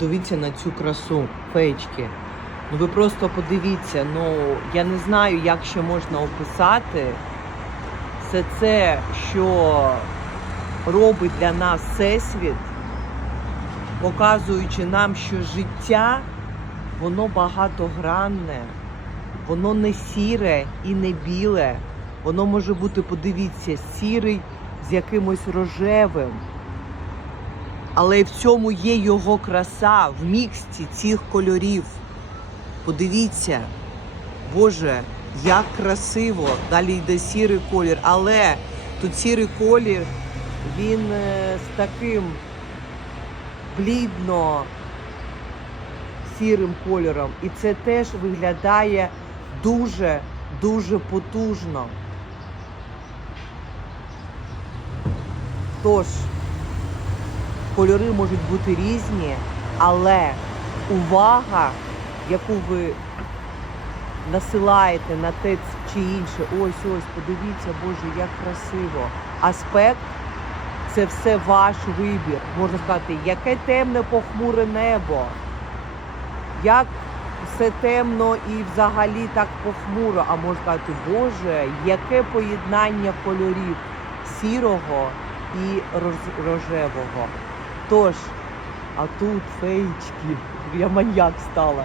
подивіться на цю красу, феєчки. Ну ви просто подивіться, ну я не знаю, як ще можна описати все це, що робить для нас всесвіт, показуючи нам, що життя воно багатогранне, воно не сіре і не біле. Воно може бути, подивіться, сірий з якимось рожевим. Але в цьому є його краса в міксті цих кольорів. Подивіться, Боже, як красиво! Далі йде сірий колір, але тут сірий колір, він е, з таким блідно сірим кольором. І це теж виглядає дуже, дуже потужно. Тож, кольори можуть бути різні, але увага, яку ви насилаєте на те чи інше, ось ось, подивіться, Боже, як красиво. Аспект це все ваш вибір. Можна сказати, яке темне похмуре небо, як все темно і взагалі так похмуро. А можна сказати, Боже, яке поєднання кольорів сірого і рожевого. Тож, а тут феєчки, я маньяк стала.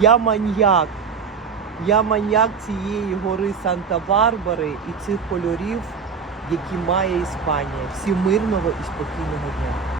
Я маньяк. Я маньяк цієї гори Санта-Барбари і цих кольорів, які має Іспанія. Всім мирного і спокійного дня.